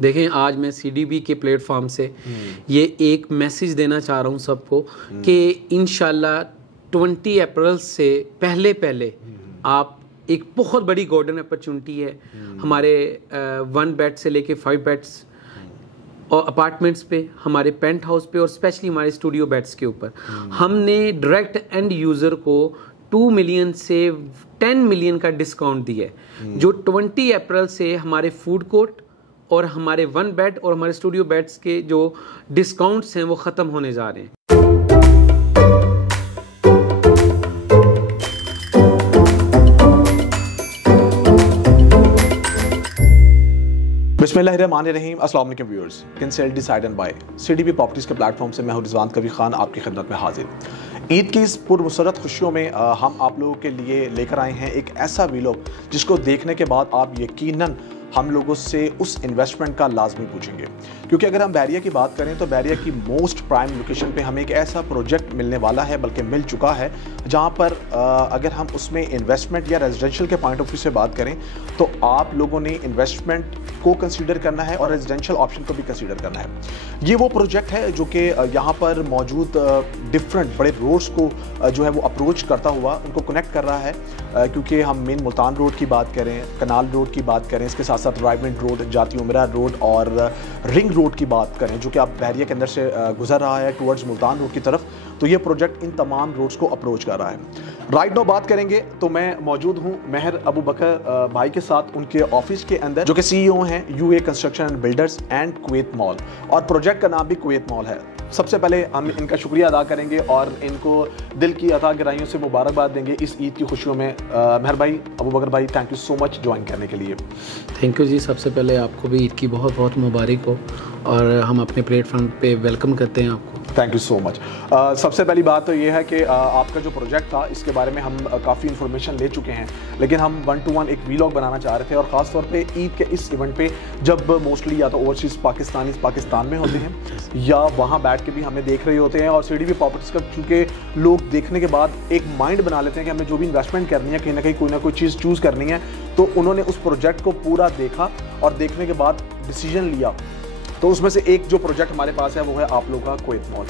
देखें, आज मैं CDB के प्लेटफॉर्म से ये एक मैसेज देना चाह रहा हूँ सबको कि इंशाल्लाह 20 अप्रैल से पहले आप एक बहुत बड़ी गोल्डन अपॉर्चुनिटी है हमारे 1 बेड से लेके 5 बेड्स और अपार्टमेंट्स पे, हमारे पेंट हाउस पे और स्पेशली हमारे स्टूडियो बेड्स के ऊपर हमने डायरेक्ट एंड यूज़र को 2 मिलियन से 10 मिलियन का डिस्काउंट दिया है, जो 20 अप्रैल से हमारे फूड कोर्ट और हमारे 1 बेड और हमारे स्टूडियो बेड्स के जो डिस्काउंट्स हैं वो ख़त्म होने जा रहे हैं। बिस्मिल्लाहिर्रहमानिर्रहीम, अस्सलाम वालेकुम viewers. Consult decide and buy CDB properties के प्लेटफॉर्म से मैं हूं रिजवान कबीर खान आपकी खिदमत में हाजिर। ईद की इस पुरमसरत खुशियों में हम आप लोगों के लिए लेकर आए हैं एक ऐसा वीलॉग जिसको देखने के बाद आप यकीनन हम लोगों से उस इन्वेस्टमेंट का लाजमी पूछेंगे, क्योंकि अगर हम बैरिया की बात करें तो बैरिया की मोस्ट प्राइम लोकेशन पे हमें एक ऐसा प्रोजेक्ट मिलने वाला है, बल्कि मिल चुका है, जहां पर अगर हम उसमें इन्वेस्टमेंट या रेजिडेंशियल के पॉइंट ऑफ व्यू से बात करें तो आप लोगों ने इन्वेस्टमेंट को कंसीडर करना है और रेजिडेंशियल ऑप्शन को भी कंसीडर करना है। ये वो प्रोजेक्ट है जो कि यहाँ पर मौजूद डिफरेंट बड़े रोड्स को जो है वो अप्रोच करता हुआ उनको कनेक्ट कर रहा है, क्योंकि हम मेन मुल्तान रोड की बात करें, कनाल रोड की बात करें, इसके साथ साथ राइवमेंट रोड, जाती उमरा रोड और रिंग रोड की बात करें जो कि आप बहरिया के अंदर से गुजर रहा है टुवर्ड्स मुल्तान रोड की तरफ, तो ये प्रोजेक्ट इन तमाम रोड्स को अप्रोच कर रहा है। राइट नाउ बात करेंगे तो मैं मौजूद हूँ महर अबू बकर भाई के साथ उनके ऑफिस के अंदर, जो कि CEO हैं UA construction and builders and Kuwait mall, और प्रोजेक्ट का नाम भी कुवैत मॉल है। सबसे पहले हम इनका शुक्रिया अदा करेंगे और इनको दिल की अता गहराइयों से मुबारकबाद देंगे इस ईद की खुशियों में। महर भाई, अबू बकर भाई, thank you so much join करने के लिए। थैंक यू जी। सबसे पहले आपको भी ईद की बहुत बहुत मुबारक हो और हम अपने प्लेटफॉर्म पे वेलकम करते हैं आपको। Thank you so much. सबसे पहली बात तो ये है कि आपका जो प्रोजेक्ट था इसके बारे में हम काफ़ी इन्फॉर्मेशन ले चुके हैं, लेकिन हम 1 to 1 एक वीलॉग बनाना चाह रहे थे, और ख़ास तौर पे ईद के इस इवेंट पे जब मोस्टली या तो ओवरसीज़ पाकिस्तानी पाकिस्तान में होते हैं या वहाँ बैठ के भी हमें देख रहे होते हैं, और CDB प्रॉपर्टीज़ का चूँकि लोग देखने के बाद एक माइंड बना लेते हैं कि हमें जो भी इन्वेस्टमेंट करनी है कहीं ना कोई चीज़ चूज़ करनी है, तो उन्होंने उस प्रोजेक्ट को पूरा देखा और देखने के बाद डिसीजन लिया। तो उसमें से एक जो प्रोजेक्ट हमारे पास है वो है आप लोगों का कुवैत मॉल।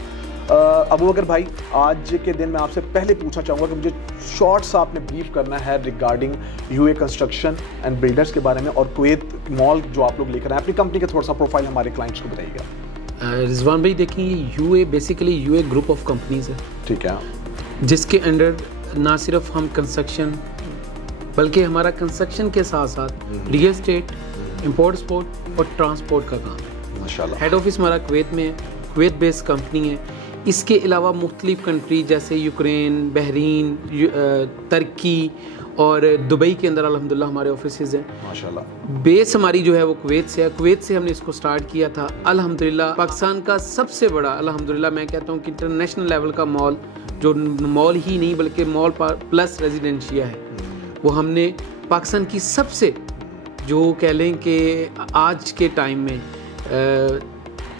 अबू बकर भाई, आज के दिन मैं आपसे पहले पूछना चाहूँगा कि मुझे शॉर्ट सा आपने ब्रीफ करना है regarding UA construction and builders के बारे में और कुवैत मॉल जो आप लोग लेकर आए, अपनी कंपनी का थोड़ा सा प्रोफाइल हमारे क्लाइंट्स को बताइएगा। रिजवान भाई, देखिए UA basically UA group of companies है, ठीक है, जिसके अंडर ना सिर्फ हम कंस्ट्रक्शन बल्कि हमारा कंस्ट्रक्शन के साथ साथ रियल एस्टेट, इंपोर्ट एक्सपोर्ट और ट्रांसपोर्ट का काम है। माशाल्लाह। हेड ऑफिस हमारा कुवैत में है, कुवैत बेस्ड कंपनी है। इसके अलावा मुख्तलिफ कंट्री जैसे यूक्रेन, बहरीन, तुर्की और दुबई के अंदर अल्हम्दुलिल्लाह हमारे ऑफिसेज हैं माशाल्लाह। बेस हमारी जो है वो कुवैत से है, कुवैत से हमने इसको स्टार्ट किया था। अल्हम्दुलिल्लाह पाकिस्तान का सबसे बड़ा, अल्हम्दुलिल्लाह मैं कहता हूँ कि इंटरनेशनल लेवल का मॉल, जो मॉल ही नहीं बल्कि मॉल प्लस रेजिडेंशिया है, वो हमने पाकिस्तान की सबसे, जो कह लें कि आज के टाइम में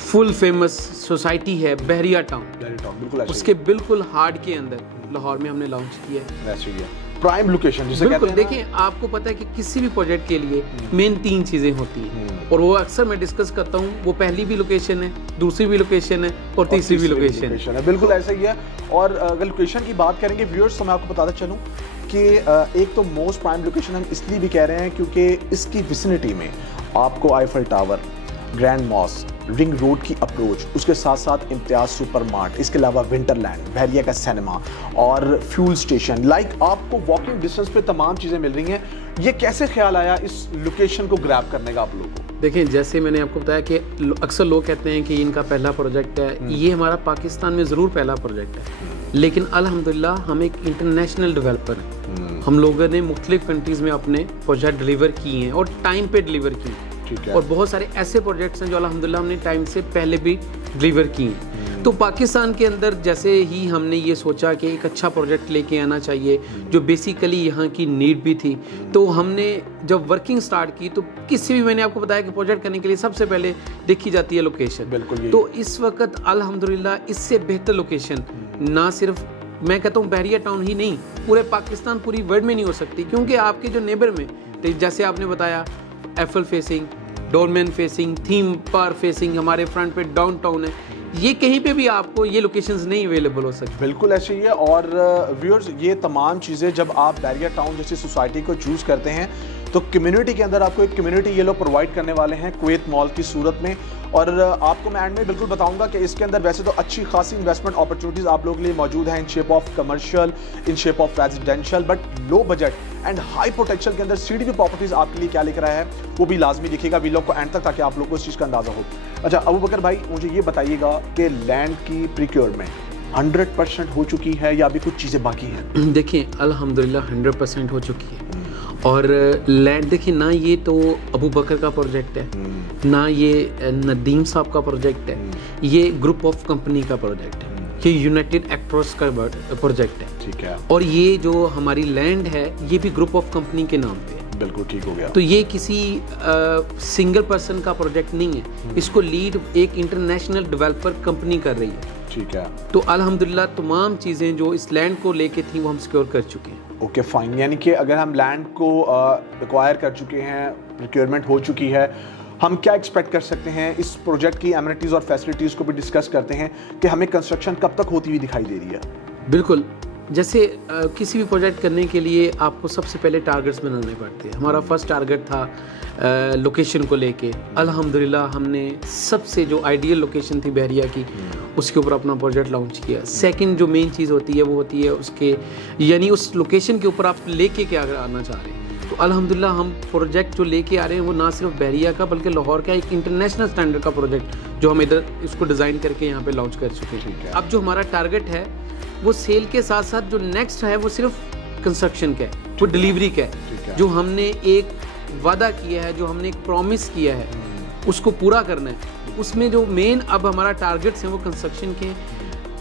फुल फेमस सोसाइटी है बहरिया टाउन, बिल्कुल उसके बिल्कुल हार्ड के अंदर लाहौर में हमने लॉन्च किया है। प्राइम लोकेशन जिसे कहते हैं। देखिए, आपको पता है कि किसी भी प्रोजेक्ट के लिए मेन 3 चीज़ें होती हैं, और वो अक्सर मैं डिस्कस करता हूँ। वो पहली भी लोकेशन है, दूसरी भी लोकेशन है और तीसरी भी लोकेशन है। बिल्कुल ऐसा ही है। और अगर लोकेशन की बात करेंगे व्यूअर्स, तो मैं आपको बताता चलूँ कि एक तो मोस्ट प्राइम लोकेशन हम इसलिए भी कह रहे हैं क्योंकि इसकी विसिनिटी में आपको Eiffel tower, grand mask, ring road की अप्रोच, उसके साथ साथ इम्तियाज सुपर मार्ट, इसके अलावा विंटरलैंड, बहरिया का सिनेमा और फ्यूल स्टेशन, आपको वॉकिंग डिस्टेंस पे तमाम चीज़ें मिल रही हैं। ये कैसे ख्याल आया इस लोकेशन को ग्रैब करने का आप लोगों को? देखिए, जैसे मैंने आपको बताया कि अक्सर लोग कहते हैं कि इनका पहला प्रोजेक्ट है, ये हमारा पाकिस्तान में ज़रूर पहला प्रोजेक्ट है, लेकिन अल्हम्दुलिल्लाह हम एक इंटरनेशनल डेवलपर हैं। हम लोगों ने मुख्तलिफ कंट्रीज़ में अपने प्रोजेक्ट डिलीवर किए हैं और टाइम पे डिलीवर किए, और बहुत सारे ऐसे प्रोजेक्ट्स हैं जो अल्हम्दुलिल्लाह हमने टाइम से पहले भी डिलीवर किए। तो पाकिस्तान के अंदर जैसे ही हमने ये सोचा कि एक अच्छा प्रोजेक्ट लेके आना चाहिए जो बेसिकली यहाँ की नीड भी थी, तो हमने जब वर्किंग स्टार्ट की तो किसी भी, मैंने आपको बताया कि प्रोजेक्ट करने के लिए सबसे पहले देखी जाती है लोकेशन। बिल्कुल। तो इस वक्त अल्हम्दुलिल्लाह इससे बेहतर लोकेशन ना सिर्फ मैं कहता हूँ बहरिया टाउन ही नहीं, पूरे पाकिस्तान, पूरी वर्ल्ड में नहीं हो सकती, क्योंकि आपके जो नेबर में, जैसे आपने बताया apple facing, doorman facing, theme park facing, हमारे फ्रंट पे डाउनटाउन है। ये कहीं पे भी आपको ये लोकेशंस नहीं अवेलेबल हो सकती। बिल्कुल ऐसे ही है। और व्यूअर्स, ये तमाम चीज़ें जब आप बैरिया टाउन जैसी सोसाइटी को चूज़ करते हैं तो कम्युनिटी के अंदर आपको एक कम्युनिटी ये लोग प्रोवाइड करने वाले हैं कुवैत मॉल की सूरत में। और आपको मैं एंड में बिल्कुल बताऊंगा कि इसके अंदर वैसे तो अच्छी खासी इन्वेस्टमेंट अपॉर्चुनिटीज़ आप लोगों के लिए मौजूद हैं in shape of commercial, in shape of residential, but low budget and high potential के अंदर सीडीपी प्रॉपर्टीज़ आपके लिए क्या लेकर आया है वो भी लाजमी दिखेगा वीडियो को एंड तक, ताकि आप लोग को इस चीज़ का अंदाज़ा हो। अच्छा अबू बकर भाई, मुझे ये बताइएगा कि लैंड की प्रीक्योरमेंट 100% हो चुकी है या अभी कुछ चीज़ें बाकी हैं? देखिए अल्हम्दुलिल्लाह 100% हो चुकी है। और लैंड देखिए ना, ये तो अबू बकर का प्रोजेक्ट है, ना ये नदीम साहब का प्रोजेक्ट है, ये ग्रुप ऑफ कंपनी का प्रोजेक्ट है, ये यूनाइटेड एक्टर्स का प्रोजेक्ट है। ठीक है। और ये जो हमारी लैंड है ये भी ग्रुप ऑफ कंपनी के नाम पे है। बिल्कुल ठीक हो गया। तो ये किसी सिंगल पर्सन का प्रोजेक्ट नहीं है, इसको लीड एक इंटरनेशनल डेवलपर कंपनी कर रही है। ठीक है। तो अल्हम्दुलिल्लाह तमाम चीज़ें जो इस लैंड को लेके थी वो हम सिक्योर कर चुके हैं। ओके फाइन, यानी कि अगर हम लैंड को एक्वायर कर चुके हैं, प्रोक्योरमेंट हो चुकी है, हम क्या एक्सपेक्ट कर सकते हैं? इस प्रोजेक्ट की एमिनिटीज़ और फैसिलिटीज़ को भी डिस्कस करते हैं कि हमें कंस्ट्रक्शन कब तक होती हुई दिखाई दे रही है। बिल्कुल, जैसे किसी भी प्रोजेक्ट करने के लिए आपको सबसे पहले टारगेट्स बनाने पड़ते हैं। हमारा फर्स्ट टारगेट था लोकेशन को लेके। अल्हम्दुलिल्लाह हमने सबसे जो आइडियल लोकेशन थी बहरिया की, उसके ऊपर अपना प्रोजेक्ट लॉन्च किया। सेकंड जो मेन चीज़ होती है वो होती है उसके, यानी उस लोकेशन के ऊपर आप लेके क्या आना चाह रहे हैं। तो अल्हम्दुलिल्लाह हम प्रोजेक्ट जो लेके आ रहे हैं वो ना सिर्फ बहरिया का बल्कि लाहौर का एक इंटरनेशनल स्टैंडर्ड का प्रोजेक्ट जो हम इधर इसको डिज़ाइन करके यहाँ पे लॉन्च कर चुके हैं। अब जो हमारा टारगेट है वो सेल के साथ साथ जो नेक्स्ट है वो सिर्फ कंस्ट्रक्शन का है, वो डिलीवरी का है। जो हमने एक वादा किया है, जो हमने एक प्रॉमिस किया है, उसको पूरा करना है। उसमें जो मेन अब हमारा टारगेट्स हैं वो कंस्ट्रक्शन के।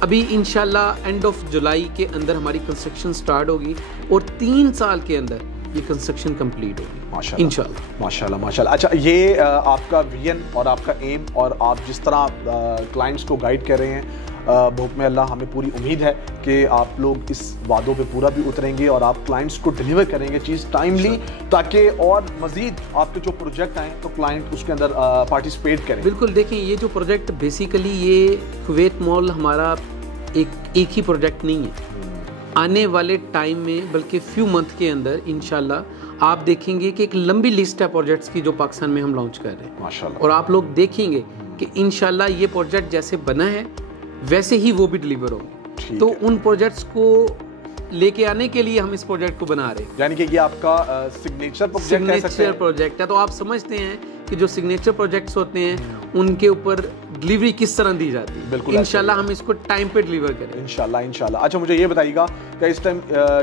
अभी इंशाल्लाह एंड ऑफ जुलाई के अंदर हमारी कंस्ट्रक्शन स्टार्ट होगी और 3 साल के अंदर ये कंस्ट्रक्शन कंप्लीट होगी इंशाल्लाह। माशाल्लाह माशाल्लाह। अच्छा, ये आपका विजन और आपका एम और आप जिस तरह क्लाइंट्स को गाइड कर रहे हैं, बहुत में अल्लाह, हमें पूरी उम्मीद है कि आप लोग इस वादों पे पूरा भी उतरेंगे और आप क्लाइंट्स को डिलीवर करेंगे चीज़ टाइमली, ताकि और मज़ीद आपके जो प्रोजेक्ट आएँ तो क्लाइंट उसके अंदर पार्टिसिपेट करें। बिल्कुल, देखें ये जो प्रोजेक्ट बेसिकली ये कुवैत मॉल हमारा एक ही प्रोजेक्ट नहीं है। आने वाले टाइम में बल्कि फ्यू मंथ के अंदर इंशाल्लाह आप देखेंगे कि एक लंबी लिस्ट है प्रोजेक्ट्स की जो पाकिस्तान में हम लॉन्च कर रहे हैं माशाल्लाह। और आप लोग देखेंगे कि इंशाल्लाह ये प्रोजेक्ट जैसे बना है वैसे ही वो भी डिलीवर होंगे। तो उन प्रोजेक्ट्स को लेके आने के लिए हम इस प्रोजेक्ट को बना रहे हैं। यानी कि ये आपका सिग्नेचर प्रोजेक्ट है। तो आप समझते हैं कि जो सिग्नेचर प्रोजेक्ट्स होते हैं उनके ऊपर डिलीवरी किस तरह दी जाती है। बिल्कुल, इंशाल्लाह हम इसको टाइम पे डिलीवर करें इंशाल्लाह इंशाल्लाह। अच्छा, मुझे ये बताइएगा कि इस टाइम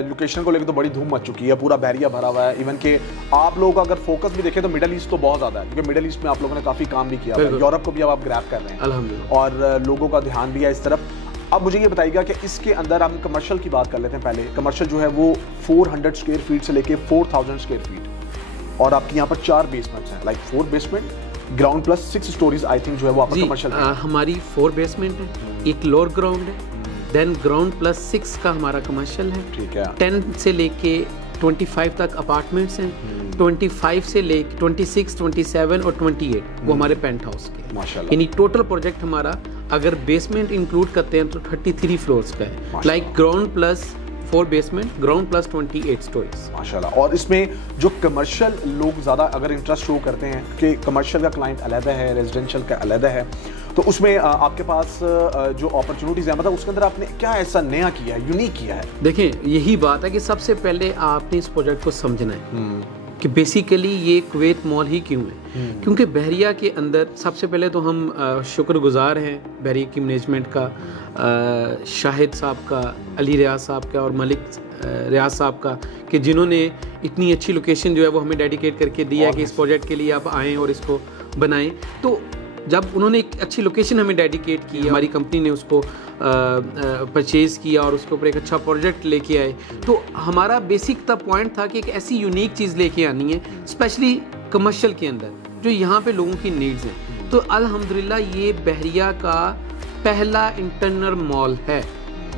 लोकेशन को लेकर तो बड़ी धूम मच चुकी है, पूरा बहरिया भरा हुआ है। इवन के आप लोगों का अगर फोकस भी देखें तो मिडिल ईस्ट तो बहुत ज़्यादा है, क्योंकि मिडिल ईस्ट में आप लोगों ने काफ़ी काम भी किया है, यूरोप को भी अब आप ग्रैब कर रहे हैं अल्हम्दुलिल्लाह, और लोगों का ध्यान भी है इस तरफ। अब मुझे ये बताइएगा कि इसके अंदर हम कमर्शियल की बात कर लेते हैं पहले। कमर्शियल जो है वो 400 स्क्वायर फीट से लेके 4000 स्क्वायर फीट, और आपके यहाँ पर 4 बेसमेंट्स हैं, like 4 basement ground plus 6 stories I think जो है वो आपका कमर्शियल है। हमारी 4 बेसमेंट है, एक लोअर ग्राउंड है, देन ग्राउंड प्लस 6 का हमारा कमर्शियल है। ठीक है। 10 से लेके 25 तक अपार्टमेंट्स हैं, 25 से लेके 26, 27 और 28 वो हमारे पेंट हाउस के माशाल्लाह। यानी टोटल प्रोजेक्ट हमारा अगर बेसमेंट इंक्लूड करते हैं तो 33 फ्लोर्स का है, like ground plus 4 basement, ground plus 28 stories माशाल्लाह। और इसमें जो कमर्शियल लोग ज़्यादा अगर इंटरेस्ट शो करते हैं कि कमर्शियल का क्लाइंट अलग है, रेजिडेंशियल का अलग है, तो उसमें आपके पास जो अपॉर्चुनिटीज़ है, मतलब उसके अंदर आपने क्या ऐसा नया किया है, यूनिक किया है? देखें यही बात है कि सबसे पहले आपने इस प्रोजेक्ट को समझना है कि बेसिकली ये कुवैत मॉल ही क्यों है। क्योंकि बहरिया के अंदर सबसे पहले तो हम शुक्रगुजार हैं बहरिया की मैनेजमेंट का, शाहिद साहब का, अली रियाज साहब का और मलिक रियाज साहब का, कि जिन्होंने इतनी अच्छी लोकेशन जो है वो हमें डेडिकेट करके दिया कि इस प्रोजेक्ट के लिए आप आएँ और इसको बनाएं। तो जब उन्होंने एक अच्छी लोकेशन हमें डेडिकेट की, हमारी कंपनी ने उसको परचेज़ किया और उसके ऊपर एक अच्छा प्रोजेक्ट लेके आए, तो हमारा बेसिक द पॉइंट था कि एक ऐसी यूनिक चीज़ लेके आनी है स्पेशली कमर्शियल के अंदर जो यहाँ पे लोगों की नीड्स हैं। तो अल्हम्दुलिल्लाह ये बहरिया का पहला इंटरनल मॉल है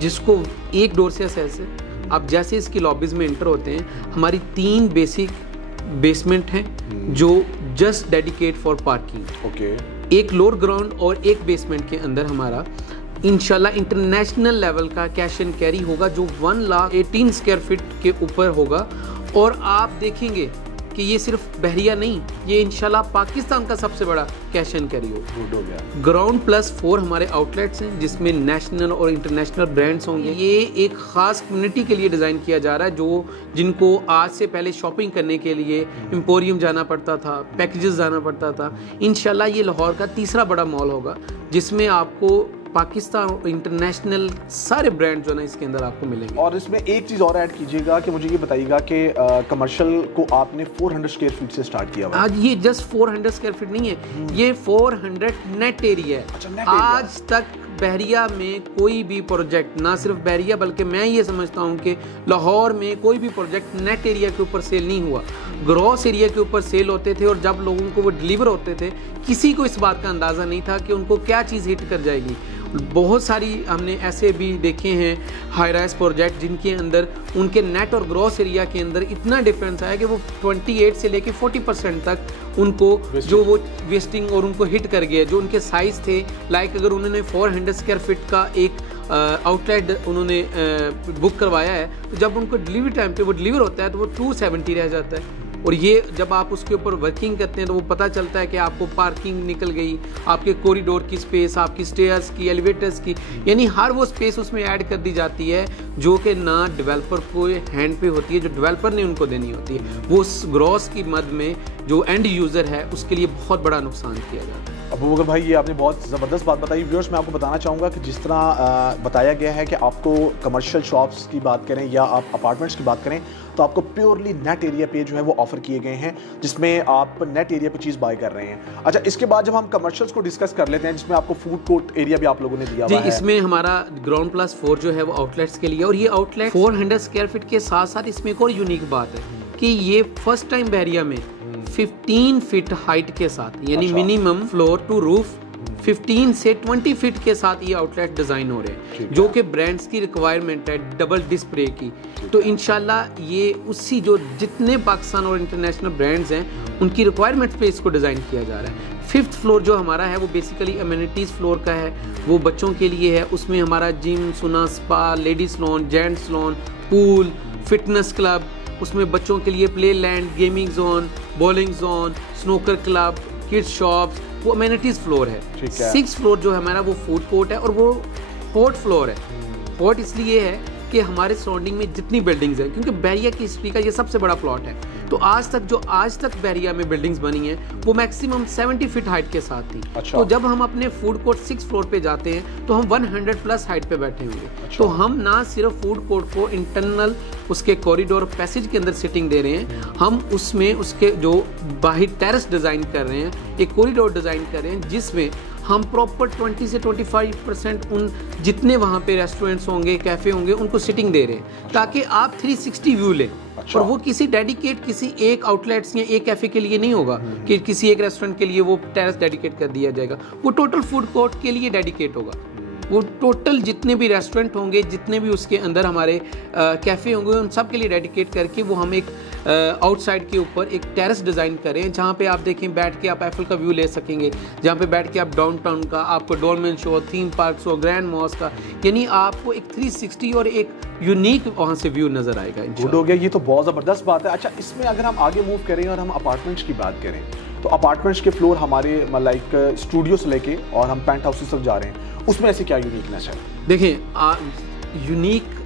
जिसको एक डोर से एक्सेस है। आप जैसे इसकी लॉबीज़ में इंटर होते हैं, हमारी 3 बेसिक बेसमेंट हैं जो just dedicate for parking. Okay, एक लोअर ग्राउंड और एक बेसमेंट के अंदर हमारा इंशाल्लाह इंटरनेशनल लेवल का कैश एंड कैरी होगा जो 1,18,000 स्क्वायर फीट के ऊपर होगा। और आप देखेंगे कि ये सिर्फ बहरिया नहीं, ये इंशाल्लाह पाकिस्तान का सबसे बड़ा कैश एंड कैरी होगा। ग्राउंड प्लस 4 हमारे आउटलेट्स हैं जिसमें नेशनल और इंटरनेशनल ब्रांड्स होंगे। ये एक ख़ास कम्युनिटी के लिए डिज़ाइन किया जा रहा है जिनको आज से पहले शॉपिंग करने के लिए एम्पोरियम जाना पड़ता था, पैकेजेस जाना पड़ता था। इंशाल्लाह ये लाहौर का तीसरा बड़ा मॉल होगा जिसमें आपको पाकिस्तान और इंटरनेशनल सारे ब्रांड जो है ना इसके अंदर आपको मिलेंगे। और इसमें एक चीज़ और ऐड कीजिएगा कि मुझे ये बताइएगा कि कमर्शियल को आपने 400 स्क्वायर फीट से स्टार्ट किया हुआ है। आज ये जस्ट 400 स्क्वायर फीट नहीं है, ये 400 नेट एरिया है। अच्छा, नेट एरिया। आज तक बहरिया में कोई भी प्रोजेक्ट, ना सिर्फ बहरिया बल्कि मैं ये समझता हूँ कि लाहौर में कोई भी प्रोजेक्ट नेट एरिया के ऊपर सेल नहीं हुआ। ग्रॉस एरिया के ऊपर सेल होते थे और जब लोगों को वो डिलीवर होते थे किसी को इस बात का अंदाज़ा नहीं था कि उनको क्या चीज़ हिट कर जाएगी। बहुत सारी हमने ऐसे भी देखे हैं हाई राइज प्रोजेक्ट जिनके अंदर उनके नेट और ग्रॉस एरिया के अंदर इतना डिफरेंस आया कि वो 28 से लेके 40% तक उनको जो वो वेस्टिंग और उनको हिट कर गया। जो उनके साइज़ थे, लाइक अगर उन्होंने 400 स्क्वायर फीट का एक आउटलेट उन्होंने बुक करवाया है तो जब उनको डिलीवरी टाइम पे वो डिलीवर होता है तो वो 270 रह जाता है। और ये जब आप उसके ऊपर वर्किंग करते हैं तो वो पता चलता है कि आपको पार्किंग निकल गई, आपके कॉरिडोर की स्पेस, आपकी स्टेयर्स की, एलिवेटर्स की, यानी हर वो स्पेस उसमें ऐड कर दी जाती है जो कि ना डेवलपर को हैंड पे होती है, जो डेवलपर ने उनको देनी होती है। वो उस ग्रॉस की मद में जो एंड यूज़र है उसके लिए बहुत बड़ा नुकसान किया जाता है। अबू बकर भाई, ये आपने बहुत ज़बरदस्त बात बताई। व्यूअर्स, मैं आपको बताना चाहूँगा कि जिस तरह बताया गया है कि आपको कमर्शियल शॉप्स की बात करें या आप अपार्टमेंट्स की बात करें तो आपको प्योरली नेट एरिया पे जो है वो ऑफर किए गए हैं जिसमें आप नेट एरिया पे चीज़ बाय कर रहे हैं। अच्छा, इसके बाद जब हम कमर्शियल्स को डिस्कस कर लेते हैं जिसमें आपको फूड कोर्ट एरिया भी आप लोगों ने दिया हुआ है। इसमें हमारा ग्राउंड प्लस 4 जो है वो आउटलेट्स के लिए, और ये आउटलेट 400 स्क्वायर फीट के साथ साथ इसमें एक और यूनिक बात है कि ये फर्स्ट टाइम बहरिया में 15 फीट हाइट के साथ, यानी मिनिमम फ्लोर टू रूफ 15 से 20 फीट के साथ ये आउटलेट डिज़ाइन हो रहे हैं जो कि ब्रांड्स की रिक्वायरमेंट है डबल डिस्प्ले की। तो इंशाल्लाह ये उसी जो जितने पाकिस्तान और इंटरनेशनल ब्रांड्स हैं उनकी रिक्वायरमेंट पे इसको डिज़ाइन किया जा रहा है। 5th फ्लोर जो हमारा है वो बेसिकली अमेनिटीज़ फ्लोर का है, वो बच्चों के लिए है। उसमें हमारा जिम, सुना, spa, ladies lawn, gents lawn, pool, fitness club, उसमें बच्चों के लिए play land, gaming zone, bowling zone, snooker club, kids shops, वो अमेनिटीज़ फ्लोर है। 6th फ्लोर जो है हमारा वो फूड कोर्ट है और वो 4th फ्लोर है। 4th इसलिए है कि हमारे सराउंडिंग में जितनी बिल्डिंग्स हैं, क्योंकि बहरिया की हिस्ट्री का ये सबसे बड़ा प्लॉट है, तो आज तक बहरिया में बिल्डिंग्स बनी हैं वो मैक्सिमम 70 फीट हाइट के साथ थी। तो जब हम अपने फूड कोर्ट 6th फ्लोर पे जाते हैं तो हम 100 प्लस हाइट पे बैठे होंगे। तो हम ना सिर्फ फूड कोर्ट को इंटरनल उसके कॉरिडोर पैसेज के अंदर सिटिंग दे रहे हैं, हम उसमें उसके जो बाहर टेरेस डिज़ाइन कर रहे हैं, एक कॉरिडोर डिज़ाइन कर रहे हैं जिसमें हम प्रॉपर 20 से 25% उन जितने वहाँ पे रेस्टोरेंट्स होंगे, कैफ़े होंगे, उनको सिटिंग दे रहे हैं ताकि आप 360 व्यू लें। और वो किसी डेडिकेट किसी एक आउटलेट्स या एक कैफ़े के लिए नहीं होगा कि किसी एक रेस्टोरेंट के लिए वो टेरेस डेडिकेट कर दिया जाएगा, वो टोटल फूड कोर्ट के लिए डेडिकेट होगा। वो टोटल जितने भी रेस्टोरेंट होंगे, जितने भी उसके अंदर हमारे कैफ़े होंगे, उन सब के लिए डेडिकेट करके वो हम एक आउटसाइड के ऊपर एक टेरेस डिज़ाइन करें जहाँ पे आप देखें बैठ के आप एफिल का व्यू ले सकेंगे, जहाँ पे बैठ के आप डाउनटाउन का, आपको dolmen show, theme park show, grand mall का, यानी आपको एक 360 और एक यूनिक वहाँ से व्यू नज़र आएगा। गुड हो गया, ये तो बहुत ज़बरदस्त बात है। अच्छा, इसमें अगर हम आगे मूव करें और हम अपार्टमेंट्स की बात करें तो अपार्टमेंट्स के फ्लोर हमारे लाइक स्टूडियो से लेके और हम पेंट हाउसेस तक जा रहे हैं, उसमें ऐसी क्या यूनिकनेस है? देखें, यूनिक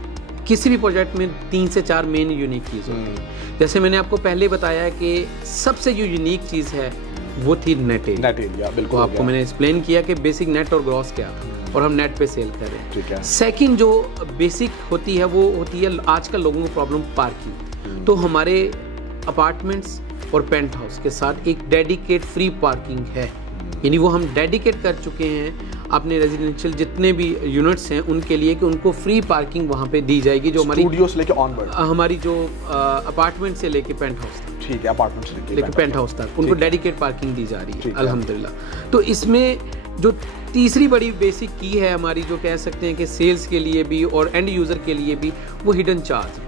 किसी भी प्रोजेक्ट में 3 से 4 मेन यूनिक चीज़ होती है। जैसे मैंने आपको पहले बताया कि सबसे जो यूनिक चीज़ है वो थी नेट एरिया। बिल्कुल, तो आपको मैंने एक्सप्लेन किया कि बेसिक नेट और ग्रॉस क्या और हम नेट पे सेल कर रहे हैं। ठीक है। सेकंड जो बेसिक होती है वो होती है आजकल लोगों को प्रॉब्लम पार्किंग। तो हमारे अपार्टमेंट्स और पेंट हाउस के साथ एक डेडिकेट फ्री पार्किंग है, यानी वो हम डेडिकेट कर चुके हैं अपने रेजिडेंशियल जितने भी यूनिट्स हैं उनके लिए कि उनको फ्री पार्किंग वहाँ पे दी जाएगी। जो हमारी स्टूडियो से लेके ऑनवर्ड, हमारी जो अपार्टमेंट से लेके पेंट हाउस तक, ठीक है, अपार्टमेंट से लेके पेंट हाउस तक उनको डेडिकेट पार्किंग दी जा रही है अल्हम्दुलिल्लाह। तो इसमें जो तीसरी बड़ी बेसिक की है हमारी, जो कह सकते हैं कि सेल्स के लिए भी और एंड यूज़र के लिए भी, वो हिडन चार्ज।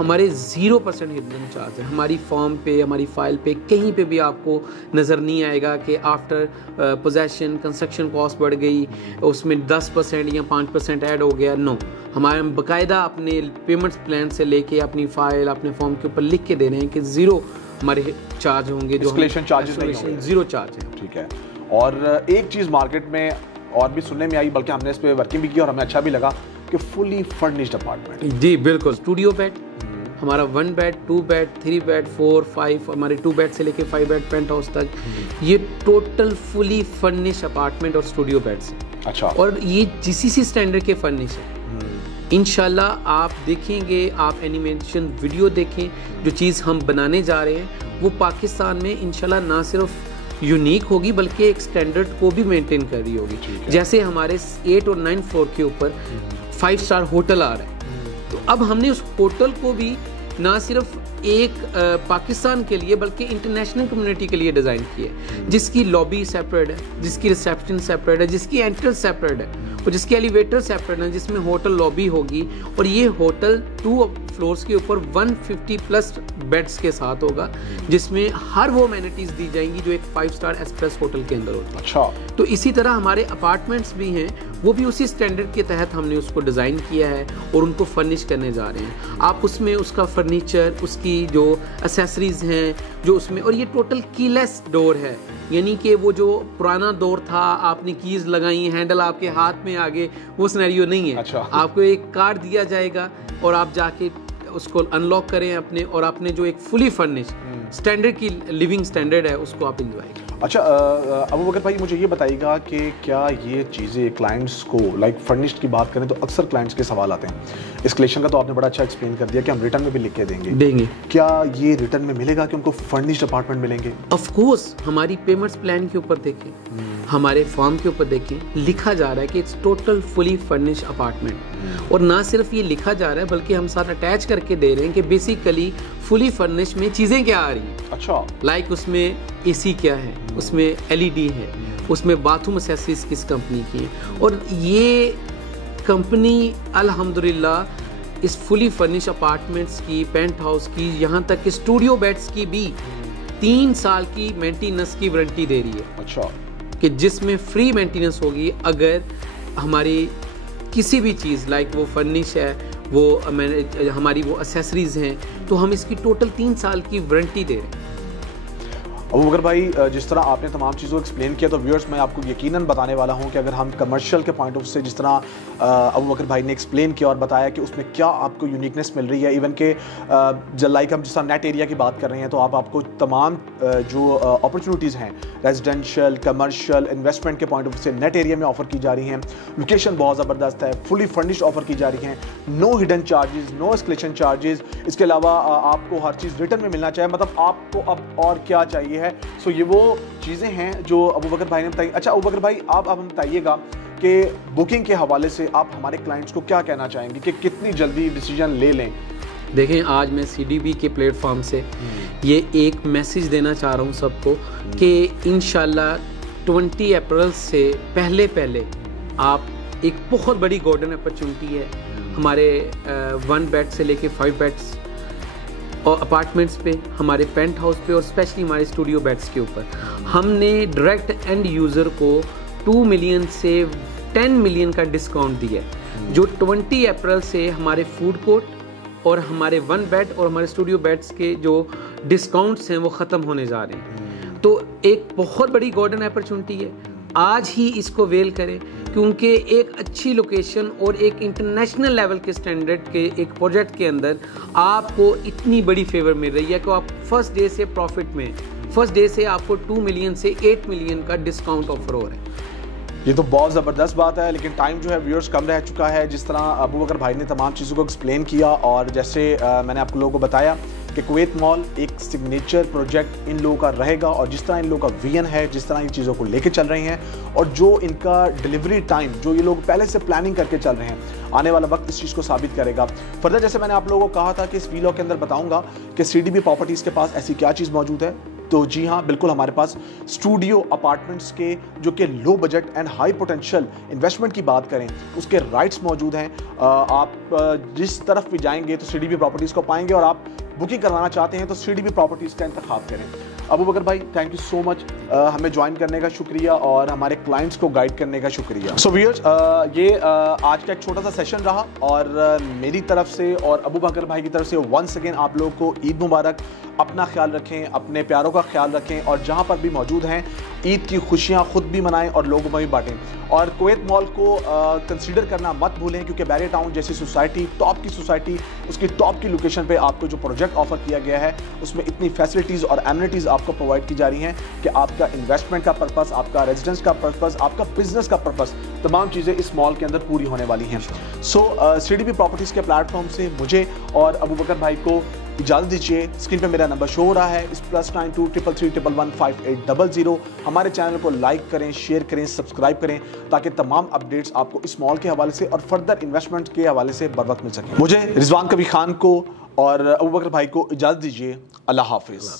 हमारे 0% हिडन चार्ज है। हमारी फॉर्म पे, हमारी फाइल पे कहीं पे भी आपको नज़र नहीं आएगा कि आफ्टर पोजेशन कंस्ट्रक्शन कॉस्ट बढ़ गई, उसमें 10% या 5% ऐड हो गया। नो, हमारे बाकायदा अपने पेमेंट्स प्लान से लेके अपनी फाइल, अपने फॉर्म के ऊपर लिख के दे रहे हैं कि 0 हमारे चार्ज होंगे, जो इंस्टॉलेशन चार्जेस नहीं होंगे, 0 चार्ज है। ठीक है। और एक चीज़ मार्केट में और भी सुनने में आई, बल्कि हमने इस पे वर्किंग भी की और हमें अच्छा भी लगा कि फुली फर्निश्ड अपार्टमेंट। जी बिल्कुल, स्टूडियो बेड हमारा 1 बेड, 2 बेड, 3 बेड, 4, 5, हमारे 2 बेड से लेके 5 बेड पेंट हाउस तक, ये टोटल फुली फर्निश अपार्टमेंट और स्टूडियो बेड्स हैं। अच्छा। और ये जीसीसी स्टैंडर्ड के फर्निश है। इंशाल्लाह आप देखेंगे, आप एनिमेशन वीडियो देखें, जो चीज़ हम बनाने जा रहे हैं वो पाकिस्तान में इंशाल्लाह ना सिर्फ यूनिक होगी बल्कि एक स्टैंडर्ड को भी मेंटेन कर रही होगी। जैसे हमारे 8 और 9 फ्लोर के ऊपर 5 स्टार होटल आ रहा है, तो अब हमने उस होटल को भी ना सिर्फ एक पाकिस्तान के लिए बल्कि इंटरनेशनल कम्युनिटी के लिए डिज़ाइन किया है, जिसकी लॉबी सेपरेट है, जिसकी रिसेप्शन सेपरेट है, जिसकी एंट्रेंस सेपरेट है और जिसकी एलिवेटर सेपरेट है, जिसमें होटल लॉबी होगी। और ये होटल 2 फ्लोर्स के ऊपर 150 प्लस बेड्स के साथ होगा, जिसमें हर वो अमेनिटीज़ दी जाएंगी जो एक 5 स्टार एक्सप्रेस होटल के अंदर होता है। अच्छा। तो इसी तरह हमारे अपार्टमेंट्स भी हैं, वो भी उसी स्टैंडर्ड के तहत हमने उसको डिज़ाइन किया है और उनको फर्निश करने जा रहे हैं। आप उसमें उसका फर्नीचर, उसकी जो एसेसरीज़ हैं जो उसमें, और ये टोटल कीलेस डोर है, यानी कि वो जो पुराना दौर था, आपने कीज़ लगाई, हैंडल आपके हाथ में आ गए, वो सिनेरियो नहीं है। अच्छा। आपको एक कार्ड दिया जाएगा और आप जाके उसको अनलॉक करें अपने, और आपने जो एक फुली फर्निश स्टैंडर्ड की लिविंग स्टैंडर्ड है उसको आप इंजॉय करें। अच्छा, अबू बकर भाई मुझे ये बताइएगा कि क्या ये चीज़ें क्लाइंट्स को, लाइक फर्निश्ड की बात करें तो अक्सर क्लाइंट्स के सवाल आते हैं। एस्केलेशन का तो आपने बड़ा अच्छा एक्सप्लेन कर दिया कि हम रिटर्न में भी लिख के देंगे। क्या ये रिटर्न में मिलेगा कि उनको फर्निश्ड अपार्टमेंट मिलेंगे? ऑफ कोर्स, हमारी पेमेंट्स प्लान के ऊपर देखें, हमारे फॉर्म के ऊपर देखें, लिखा जा रहा है कि it's total fully furnished apartment. और ना सिर्फ ये लिखा जा रहा है बल्कि हम साथ अटैच करके दे रहे हैं कि बेसिकली फुली फर्निश में चीज़ें क्या आ रही हैं। अच्छा। लाइक उसमें एसी क्या है, उसमें एलईडी है, उसमें बाथरूम एक्सेसरीज किस कंपनी की है। और ये कंपनी अल्हम्दुलिल्लाह इस फुली फर्निश अपार्टमेंट्स की, पेंट हाउस की, यहाँ तक कि स्टूडियो बेड्स की भी 3 साल की मेंटेनेंस की वारंटी दे रही है। अच्छा। कि जिसमें फ्री मेंटेनेंस होगी अगर हमारी किसी भी चीज़, लाइक वो फर्निश है, वो हमारी वो एसेसरीज़ हैं, तो हम इसकी टोटल 3 साल की वारंटी दे रहे हैं। अबू बकर भाई, जिस तरह आपने तमाम चीज़ों को एक्सप्लेन किया, तो व्यूअर्स मैं आपको यकीनन बताने वाला हूं कि अगर हम कमर्शियल के पॉइंट ऑफ से, जिस तरह अबू बकर भाई ने एक्सप्लेन किया और बताया कि उसमें क्या आपको यूनिकनेस मिल रही है, इवन के लाइक हम जिस तरह नेट एरिया की बात कर रहे हैं, तो आपको तमाम जो अपॉर्चुनिटीज़ हैं रेजिडेंशियल, कमर्शियल, इन्वेस्टमेंट के पॉइंट ऑफ से नेट एरिया में ऑफर की जा रही हैं। लोकेशन बहुत ज़बरदस्त है, फुली फर्निश्ड ऑफर की जा रही हैं, no hidden charges, no escalation charges. इसके अलावा आपको हर चीज़ रिटर्न में मिलना चाहिए, मतलब आपको अब और क्या चाहिए है। सो ये वो चीज़ें हैं जो अबू बकर भाई ने बताई। अच्छा अबू बकर भाई, आप हमें बताइएगा कि बुकिंग के हवाले से आप हमारे क्लाइंट्स को क्या कहना चाहेंगे कि कितनी जल्दी डिसीजन ले लें? देखें, आज मैं CDB के प्लेटफॉर्म से ये एक मैसेज देना चाह रहा हूँ सबको कि इंशाल्लाह 20 अप्रैल से पहले आप, एक बहुत बड़ी गोल्डन अपॉर्चुनिटी है हमारे 1 बेड से लेके 5 बेड्स और अपार्टमेंट्स पे, हमारे पेंट हाउस पे और स्पेशली हमारे स्टूडियो बेड्स के ऊपर हमने डायरेक्ट एंड यूज़र को 2 मिलियन से 10 मिलियन का डिस्काउंट दिया है, जो 20 अप्रैल से हमारे फूड कोर्ट और हमारे 1 बेड और हमारे स्टूडियो बेड्स के जो डिस्काउंट्स हैं वो ख़त्म होने जा रहे हैं। तो एक बहुत बड़ी गोल्डन अपॉर्चुनिटी है, आज ही इसको वेल करें, क्योंकि एक अच्छी लोकेशन और एक इंटरनेशनल लेवल के स्टैंडर्ड के एक प्रोजेक्ट के अंदर आपको इतनी बड़ी फेवर मिल रही है कि आप फर्स्ट डे से प्रॉफिट में, फर्स्ट डे से आपको 2 मिलियन से 8 मिलियन का डिस्काउंट ऑफर हो रहा है। ये तो बहुत ज़बरदस्त बात है, लेकिन टाइम जो है व्यूअर्स कम रह चुका है। जिस तरह अबू बकर भाई ने तमाम चीज़ों को एक्सप्लेन किया और जैसे मैंने आप लोगों को बताया कि कुवैत मॉल एक सिग्नेचर प्रोजेक्ट इन लोगों का रहेगा, और जिस तरह इन लोगों का विजन है, जिस तरह इन चीज़ों को लेके चल रहे हैं और जो इनका डिलीवरी टाइम, जो ये लोग पहले से प्लानिंग करके चल रहे हैं, आने वाला वक्त इस चीज़ को साबित करेगा। फर्दर जैसे मैंने आप लोगों को कहा था कि इस वीडियो के अंदर बताऊंगा कि CDB प्रॉपर्टीज़ के पास ऐसी क्या चीज़ मौजूद है तो जी हाँ, बिल्कुल हमारे पास स्टूडियो अपार्टमेंट्स के जो कि low budget and high potential investment की बात करें उसके राइट्स मौजूद हैं। आप जिस तरफ भी जाएंगे तो CDB प्रॉपर्टीज़ को पाएंगे, और आप बुकिंग करवाना चाहते हैं तो CDB प्रॉपर्टीज़ का इंतखाब करें। अबू बकर भाई, थैंक यू सो मच, हमें ज्वाइन करने का शुक्रिया और हमारे क्लाइंट्स को गाइड करने का शुक्रिया। सो व्यूअर्स, ये आज का एक छोटा सा सेशन रहा, और मेरी तरफ से और अबू बकर भाई की तरफ से वंस अगेन आप लोगों को ईद मुबारक। अपना ख्याल रखें, अपने प्यारों का ख्याल रखें, और जहाँ पर भी मौजूद हैं ईद की खुशियाँ खुद भी मनाएं और लोगों में भी बांटें। और कुवैत मॉल को कंसीडर करना मत भूलें, क्योंकि बैरियर टाउन जैसी सोसाइटी, टॉप की सोसाइटी, उसकी टॉप की लोकेशन पे आपको जो प्रोजेक्ट ऑफर किया गया है उसमें इतनी फैसिलिटीज़ और एमिनिटीज़ आपको प्रोवाइड की जा रही हैं कि आपका इन्वेस्टमेंट का पर्पस, आपका रेजिडेंस का पर्पस, आपका बिजनेस का पर्पस, तमाम चीज़ें इस मॉल के अंदर पूरी होने वाली हैं। सो CDB प्रॉपर्टीज़ के प्लेटफॉर्म से मुझे और अबू बकर भाई को इजाज़त दीजिए। स्क्रीन पे मेरा नंबर शो हो रहा है, इस +92 333 111 5800। हमारे चैनल को लाइक करें, शेयर करें, सब्सक्राइब करें, ताकि तमाम अपडेट्स आपको इस मॉल के हवाले से और फर्दर इन्वेस्टमेंट के हवाले से बर वक्त मिल सकें। मुझे रिजवान कबीर खान को और अबू बकर भाई को इजाज़त दीजिए। अल्लाह हाफिज़।